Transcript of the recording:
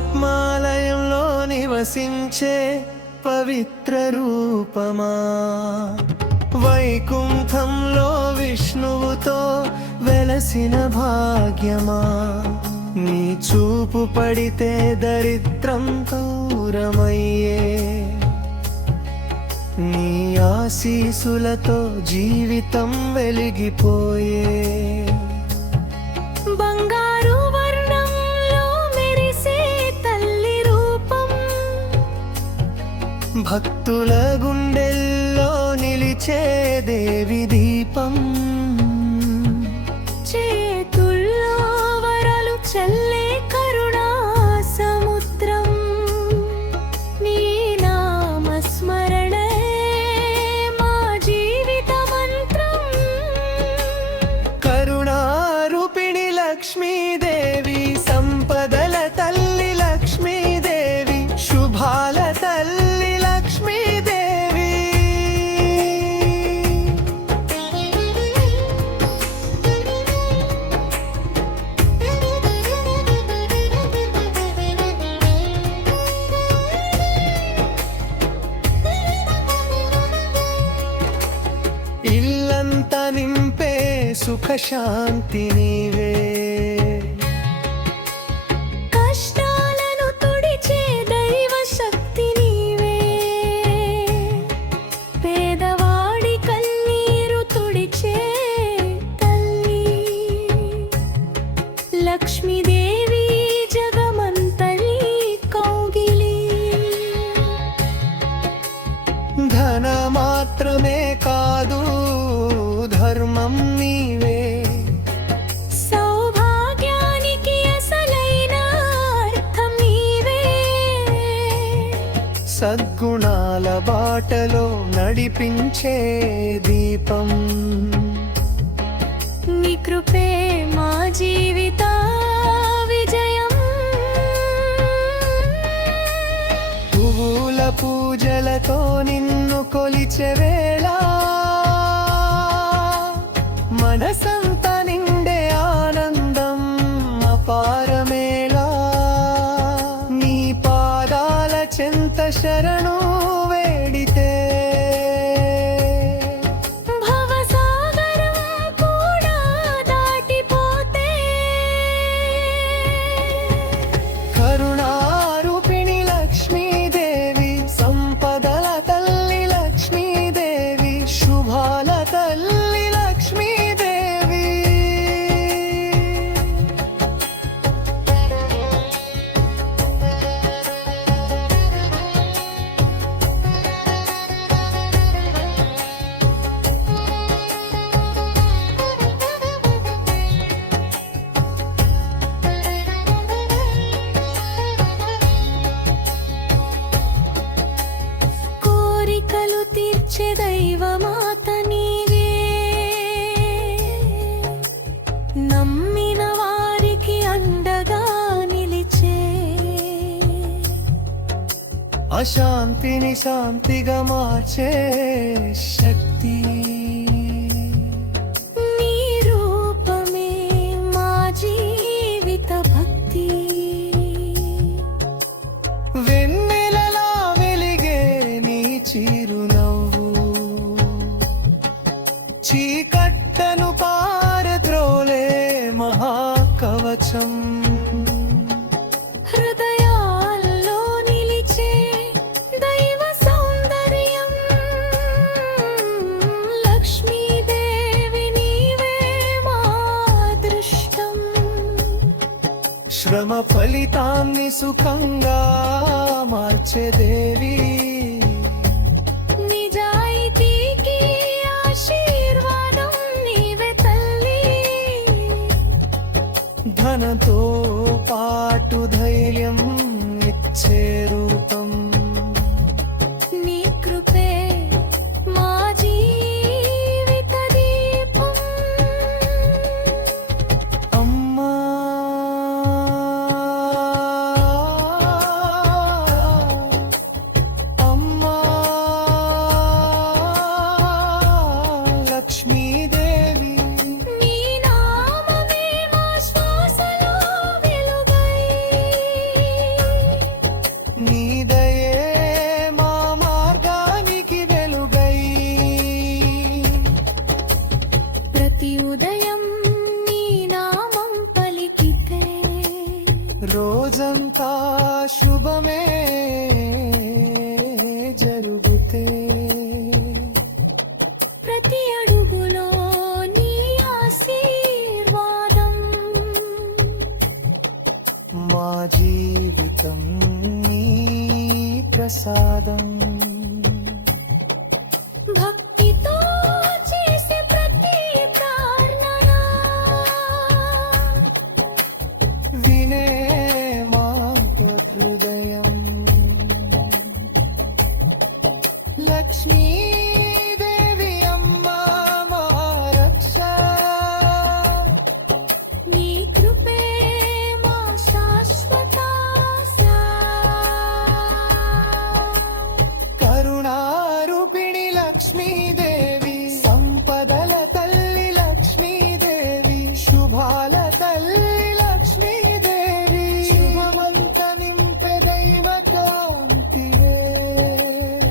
ఆత్మాలయంలో నివసించే పవిత్ర రూపమా. వైకుంఠంలో విష్ణువుతో వెలసిన భాగ్యమా. నీ చూపు పడితే దరిద్రం దూరమయ్యే. నీ ఆశీసులతో జీవితం వెలిగిపోయే. భక్తుల గుండెల్లో నిలిచే ఇల్లంతా నింపే సుఖ శాంతి నీవే. కష్టాలను తుడిచే దైవ శక్తి నీవే. పేదవాడి కన్నీరు తుడిచే తల్లి. లక్ష్మీదేవి జగమంతలి కౌగిలి. ధన మాత్రమే కాదు బాటలో నడిపించే దీపం. నీ కృపే మా జీవిత విజయం. పువ్వుల పూజలతో నిన్ను కొలిచే వేళ. சரணோ வேடித்தே అశాంతిని శాంతిగా మార్చే శక్తి. నీ రూపమే మా జీవిత భక్తి. వెన్నెలలా వెలిగే నీ చిరునవ్వు. చీకట్టను పారద్రోలే మహాకవచం. శ్రమ ఫలితాన్ని సుఖంగా మార్చే దేవి. నిజాయితీకి ఆశీర్వాదం నీవే తల్లి. ధనతో పాటు ధైర్యం ఇచ్చేరు ప్రతి ఉదయం నీ నామం పలికితే రోజంతా శుభమే జరుగుతే. ప్రతి అడుగులో నీ ఆశీర్వాదం. మా జీవితం నీ ప్రసాదం. touch me.